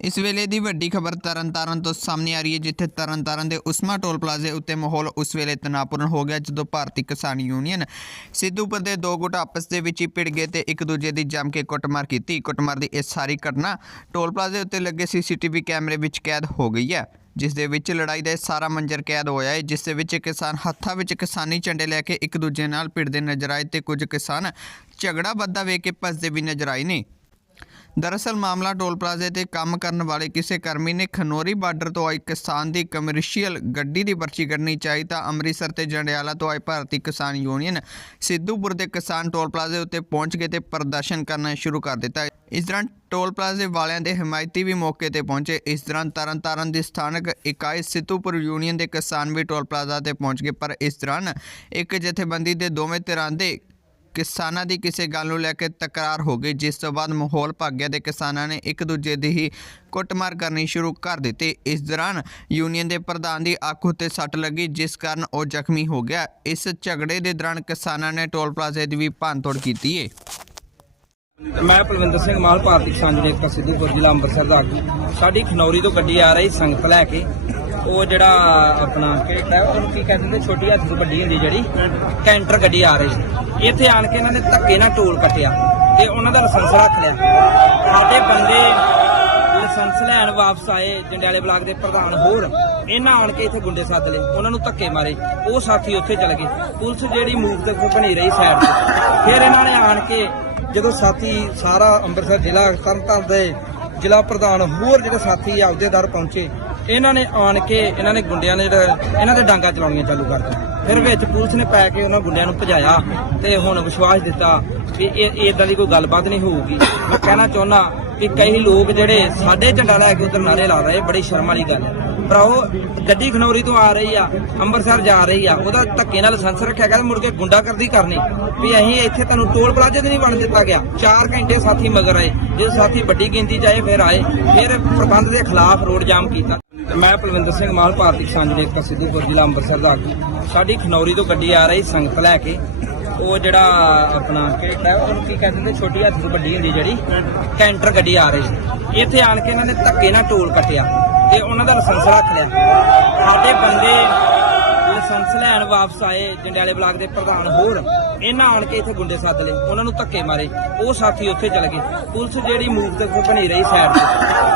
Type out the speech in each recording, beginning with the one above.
ਇਸ ਵੇਲੇ ਦੀ ਵੱਡੀ ਖਬਰ ਤਰਨਤਾਰਨ ਤੋਂ ਸਾਹਮਣੇ ਆ ਰਹੀ ਹੈ, ਜਿੱਥੇ ਤਰਨਤਾਰਨ ਦੇ ਉਸਮਾ ਟੋਲ ਪਲਾਜ਼ੇ ਉੱਤੇ ਮਾਹੌਲ ਉਸ ਵੇਲੇ ਤਣਾਅਪੂਰਨ ਹੋ ਗਿਆ, ਜਦੋਂ ਭਾਰਤੀ ਕਿਸਾਨ ਯੂਨੀਅਨ ਸਿੱਧੂਪੁਰ ਦੇ ਦੋ ਗੁੱਟ ਆਪਸ ਦੇ ਵਿੱਚ ਹੀ ਭਿੜ ਗਏ ਤੇ ਇੱਕ ਦੂਜੇ ਦੀ ਜੰਮ ਕੇ ਕੁੱਟਮਾਰ ਕੀਤੀ। ਕੁੱਟਮਾਰ ਦੀ ਇਹ ਸਾਰੀ ਘਟਨਾ ਟੋਲ ਪਲਾਜ਼ੇ ਉੱਤੇ ਲੱਗੇ ਸੀਸੀਟੀਵੀ ਕੈਮਰੇ ਵਿੱਚ ਕੈਦ ਹੋ ਗਈ ਹੈ, ਜਿਸ ਦੇ ਵਿੱਚ ਲੜਾਈ ਦਾ ਇਹ ਸਾਰਾ ਮੰਜ਼ਰ ਕੈਦ ਹੋਇਆ ਹੈ, ਜਿਸ ਦੇ ਵਿੱਚ ਕਿਸਾਨ ਹੱਥਾਂ ਵਿੱਚ ਕਿਸਾਨੀ ਝੰਡੇ ਲੈ ਕੇ ਇੱਕ ਦੂਜੇ ਨਾਲ ਭਿੜਦੇ ਨਜ਼ਰ ਆਏ ਤੇ ਕੁਝ ਕਿਸਾਨ ਝਗੜਾ ਵੱਧਦਾ ਵੇਖ ਕੇ ਭੱਜਦੇ ਵੀ ਨਜ਼ਰ ਆਏ ਨੇ। ਦਰਅਸਲ ਮਾਮਲਾ ਟੋਲ ਪਲਾਜ਼ੇ ਤੇ ਕੰਮ ਕਰਨ ਵਾਲੇ ਕਿਸੇ ਕਰਮੀ ਨੇ ਖਨੋਰੀ ਬਾਰਡਰ ਤੋਂ ਆਈ ਕਿਸਾਨ ਦੀ ਕਮਰਸ਼ੀਅਲ ਗੱਡੀ ਦੀ ਪਰਚੀ ਕਰਨੀ ਚਾਹੀ ਤਾਂ ਅੰਮ੍ਰਿਤਸਰ ਤੇ ਜੰਡਿਆਲਾ ਤੋਂ ਆਏ ਭਾਰਤੀ ਕਿਸਾਨ ਯੂਨੀਅਨ ਸਿੱਧੂਪੁਰ ਦੇ ਕਿਸਾਨ ਟੋਲ ਪਲਾਜ਼ੇ ਉੱਤੇ ਪਹੁੰਚ ਗਏ ਤੇ ਪ੍ਰਦਰਸ਼ਨ ਕਰਨਾ ਸ਼ੁਰੂ ਕਰ ਦਿੱਤਾ। ਇਸ ਦੌਰਾਨ ਟੋਲ ਪਲਾਜ਼ੇ ਵਾਲਿਆਂ ਦੇ ਹਮਾਇਤੀ ਵੀ ਮੌਕੇ ਤੇ ਪਹੁੰਚੇ। ਇਸ ਦੌਰਾਨ ਤਰਨਤਾਰਨ ਦੀ ਸਥਾਨਕ ਇਕਾਈ ਸਿੱਧੂਪੁਰ ਯੂਨੀਅਨ ਦੇ ਕਿਸਾਨ ਵੀ ਟੋਲ ਪਲਾਜ਼ਾ ਤੇ ਪਹੁੰਚ ਗਏ। ਪਰ ਇਸ ਦੌਰਾਨ ਇੱਕ ਜਥੇਬੰਦੀ ਦੇ ਦੋਵੇਂ ਧਿਰਾਂ ਦੇ ਕਿਸਾਨਾਂ ਦੀ ਕਿਸੇ ਗੱਲ ਨੂੰ ਲੈ ਕੇ ਤਕਰਾਰ ਹੋ ਗਈ, ਜਿਸ ਤੋਂ ਬਾਅਦ ਮਾਹੌਲ ਭੱਗ ਗਿਆ ਕਿਸਾਨਾਂ ਨੇ ਇੱਕ ਦੂਜੇ ਦੀ ਹੀ ਕੁੱਟਮਾਰ ਕਰਨੀ ਸ਼ੁਰੂ ਕਰ ਦਿੱਤੀ। ਇਸ ਦੌਰਾਨ ਯੂਨੀਅਨ ਦੇ ਪ੍ਰਧਾਨ ਦੀ ਅੱਖ ਉੱਤੇ ਸੱਟ ਲੱਗੀ, ਜਿਸ ਕਾਰਨ ਉਹ ਜ਼ਖਮੀ ਹੋ ਗਿਆ। ਇਸ ਝਗੜੇ ਦੇ ਦੌਰਾਨ ਕਿਸਾਨਾਂ ਨੇ ਟੋਲ ਪਲਾਜ਼ੇ ਦੀ ਵੀ ਭੰਨਤੋੜ ਕੀਤੀ ਏ। ਮੈਂ ਪਲਵਿੰਦਰ ਸਿੰਘ ਮਾਲ, ਭਾਰਤੀ ਕਿਸਾਨ ਜਨੇਤਾ ਸਿੱਧੂਪੁਰ ਜ਼ਿਲ੍ਹਾ ਅੰਮ੍ਰਿਤਸਰ ਦਾ ਆਗੂ ਸਾਡੀ ਖਨੌਰੀ ਤੋਂ ਗੱਡੀ ਆ ਰਹੀ ਸੰਗਤ ਲੈ ਕੇ ਉਹ ਜਿਹੜਾ ਆਪਣਾ ਕਿਹੜਾ ਉਹਨੂੰ ਕੀ ਕਹਿੰਦੇ ਨੇ ਛੋਟੀ ਹੱਥ ਤੋਂ ਵੱਡੀ ਹੁੰਦੀ ਜਿਹੜੀ, ਕੈਂਟਰ ਗੱਡੀ ਆ ਰਹੀ ਸੀ। ਇੱਥੇ ਆਣ ਕੇ ਇਹਨਾਂ ਨੇ ਧੱਕੇ ਨਾਲ ਟੋਲ ਕੱਟਿਆ ਤੇ ਉਹਨਾਂ ਦਾ ਲਾਇਸੈਂਸ ਰੱਖ ਲਿਆ। ਸਾਡੇ ਬੰਦੇ ਲਾਇਸੈਂਸ ਲੈਣ ਵਾਪਸ ਆਏ, ਜੰਡਿਆਲੇ ਬਲਾਕ ਦੇ ਪ੍ਰਧਾਨ ਹੋਰ। ਇਹਨਾਂ ਆਣ ਕੇ ਇੱਥੇ ਗੁੰਡੇ ਸੱਦ ਲਏ, ਉਹਨਾਂ ਨੂੰ ਧੱਕੇ ਮਾਰੇ। ਉਹ ਸਾਥੀ ਉੱਥੇ ਚਲੇ ਗਏ। ਪੁਲਿਸ ਜਿਹੜੀ ਮੂਵ ਤੇ ਬਣੀ ਰਹੀ ਸਾਈਡ ਤੇ। ਫਿਰ ਇਹਨਾਂ ਨੇ ਆਣ ਕੇ ਜਦੋਂ ਸਾਥੀ ਸਾਰਾ ਅੰਮ੍ਰਿਤਸਰ ਜ਼ਿਲ੍ਹਾ ਤਰਨਤਾਰਨ ਦੇ ਜ਼ਿਲ੍ਹਾ ਪ੍ਰਧਾਨ ਹੋਰ ਜਿਹੜੇ ਸਾਥੀ ਆ ਅਹੁਦੇਦਾਰ ਪਹੁੰਚੇ ਇਹਨਾਂ ਨੇ ਆਣ ਕੇ ਇਹਨਾਂ ਨੇ ਗੁੰਡਿਆਂ ਨੇ ਜਿਹੜਾ ਇਹਨਾਂ ਦੇ ਡਾਂਗਾ ਚਲਾਉਣੀਆਂ ਚਾਲੂ ਕਰ ਫਿਰ ਵਿੱਚ ਪੁਲਿਸ ਨੇ ਪੈ ਕੇ ਉਹਨਾਂ ਗੁੰਡਿਆਂ ਨੂੰ ਭਜਾਇਆ ਤੇ ਹੁਣ ਵਿਸ਼ਵਾਸ ਦਿੱਤਾ ਕਿ ਇਹ ਇਦਾਂ ਦੀ ਕੋਈ ਗੱਲਬਾਤ ਨਹੀਂ ਹੋਊਗੀ। ਮੈਂ ਕਹਿਣਾ ਚਾਹੁੰਦਾ ਕਿ ਕਈ ਲੋਕ ਜਿਹੜੇ ਸਾਡੇ ਝੰਡਾ ਲੈ ਕੇ ਉਧਰ ਨਾਰੇ ਲਾ ਰਹੇ, ਬੜੀ ਸ਼ਰਮ ਵਾਲੀ ਗੱਲ ਹੈ। ਭਰਾਓ ਗੱਡੀ ਖਨੌਰੀ ਤੋਂ ਆ ਰਹੀ ਆ, ਅੰਮ੍ਰਿਤਸਰ ਜਾ ਰਹੀ ਆ, ਉਹਦਾ ਧੱਕੇ ਨਾਲ ਲਾਇਸੈਂਸ ਰੱਖਿਆ ਗਿਆ ਮੁੜ ਕੇ ਗੁੰਡਾਗਰਦੀ ਕਰਨੀ। ਵੀ ਅਸੀਂ ਇੱਥੇ ਤੁਹਾਨੂੰ ਟੋਲ ਪਲਾਜ਼ੇ ਤੇ ਨਹੀਂ ਵੜ ਦਿੱਤਾ ਗਿਆ। 4 ਘੰਟੇ ਸਾਥੀ ਮਗਰ ਆਏ। ਜੇ ਸਾਥੀ ਵੱਡੀ ਗਿਣਤੀ ਚ ਆਏ, ਫਿਰ ਆਏ। ਫਿਰ ਪ੍ਰਬੰਧ ਦੇ ਖਿਲਾਫ ਰੋਡ ਜਾਮ ਕੀਤਾ। ਮੈਂ ਪਲਵਿੰਦਰ ਸਿੰਘ ਮਾਲ, ਭਾਰਤੀ ਕਿਸਾਨ ਜਨੇਤਾ ਸਿੱਧੂਪੁਰ ਜ਼ਿਲ੍ਹਾ ਅੰਮ੍ਰਿਤਸਰ ਦਾ। ਆਗੂ ਸਾਡੀ ਖਨੌਰੀ ਤੋਂ ਗੱਡੀ ਆ ਰਹੀ ਸੰਗਤ ਲੈ ਕੇ। ਉਹ ਜਿਹੜਾ ਆਪਣਾ ਕਿਹੜਾ ਉਹਨੂੰ ਕੀ ਕਹਿੰਦੇ ਨੇ ਛੋਟੀ ਹੱਥ ਤੋਂ ਵੱਡੀ ਹੁੰਦੀ ਜਿਹੜੀ। ਕੈਂਟਰ ਗੱਡੀ ਆ ਰਹੀ ਸੀ। ਇੱਥੇ ਆਣ ਕੇ ਇਹਨਾਂ ਨੇ ਧੱਕੇ ਨਾਲ ਟੋਲ ਕੱਟਿਆ ਤੇ ਉਹਨਾਂ ਦਾ ਲਾਇਸੈਂਸ ਰੱਖ ਲਿਆ। ਸਾਡੇ ਬੰਦੇ ਲਾਇਸੈਂਸ ਲੈਣ ਵਾਪਸ ਆਏ, ਜੰਡਿਆਲੇ ਬਲਾਕ ਦੇ ਪ੍ਰਧਾਨ ਹੋਰ। ਇਹਨਾਂ ਆਣ ਕੇ ਇੱਥੇ ਗੁੰਡੇ ਸੱਦ ਲਏ, ਉਹਨਾਂ ਨੂੰ ਧੱਕੇ ਮਾਰੇ। ਉਹ ਸਾਥੀ ਉੱਥੇ ਚਲੇ ਗਏ। ਪੁਲਿਸ ਜਿਹੜੀ ਮੂਵ ਤੇ ਬਣੀ ਰਹੀ ਸਾਈਡ ਤੇ।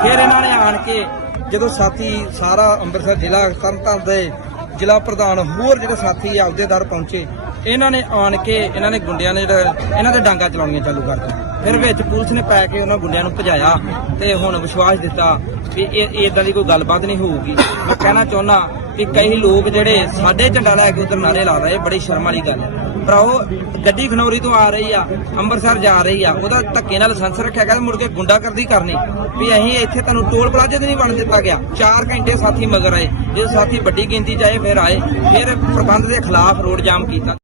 ਫਿਰ ਇਹਨਾਂ ਨੇ ਆਣ ਕੇ ਜਦੋਂ ਸਾਥੀ ਸਾਰਾ ਅੰਮ੍ਰਿਤਸਰ ਜ਼ਿਲ੍ਹਾ ਤਰਨਤਾਰਨ ਦੇ ਜ਼ਿਲ੍ਹਾ ਪ੍ਰਧਾਨ ਹੋਰ ਜਿਹੜੇ ਸਾਥੀ ਆ ਅਹੁਦੇਦਾਰ ਪਹੁੰਚੇ, ਇਹਨਾਂ ਨੇ ਆਣ ਕੇ ਇਹਨਾਂ ਨੇ ਗੁੰਡਿਆਂ ਨੇ ਜਿਹੜਾ, ਇਹਨਾਂ ਦੇ ਡਾਂਗਾ ਚਲਾਉਣੀਆਂ ਚਾਲੂ ਕਰ ਦਿੱਤੀਆਂ ਫਿਰ ਵਿੱਚ ਪੁਲਿਸ ਨੇ ਪੈ ਕੇ ਉਹਨਾਂ ਗੁੰਡਿਆਂ ਨੂੰ ਭਜਾਇਆ ਤੇ ਹੁਣ ਵਿਸ਼ਵਾਸ ਦਿੱਤਾ ਕਿ ਇਹ ਇਦਾਂ ਦੀ ਕੋਈ ਗੱਲਬਾਤ ਨਹੀਂ ਹੋਊਗੀ। ਮੈਂ ਕਹਿਣਾ ਚਾਹੁੰਦਾ ਕਿ ਕਈ ਲੋਕ ਜਿਹੜੇ ਸਾਡੇ ਝੰਡਾ ਲੈ ਕੇ ਉਧਰ ਨਾਰੇ ਲਾ ਰਹੇ ਬੜੀ ਸ਼ਰਮ ਵਾਲੀ ਗੱਲ ਹੈ। ਭਰਾਓ, ਗੱਡੀ ਖਨੌਰੀ ਤੋਂ ਆ ਰਹੀ ਆ, ਅੰਮ੍ਰਿਤਸਰ ਜਾ ਰਹੀ ਆ। ਉਹਦਾ ਧੱਕੇ ਨਾਲ ਲਾਇਸੈਂਸ ਰੱਖਿਆ ਗਿਆ ਤੇ ਮੁੜ ਕੇ ਗੁੰਡਾਗਰਦੀ ਕਰਨੀ। ਵੀ ਅਸੀਂ ਇੱਥੇ ਤੁਹਾਨੂੰ ਟੋਲ ਪਲਾਜ਼ੇ ਤੇ ਨਹੀਂ ਵੜ ਦਿੱਤਾ ਗਿਆ। 4 ਘੰਟੇ ਸਾਥੀ ਮਗਰ ਆਏ। ਜੇ ਸਾਥੀ ਵੱਡੀ ਗਿਣਤੀ ਚ ਆਏ, ਫਿਰ ਆਏ। ਫਿਰ ਪ੍ਰਬੰਧ ਦੇ ਖਿਲਾਫ ਰੋਡ ਜਾਮ ਕੀਤਾ।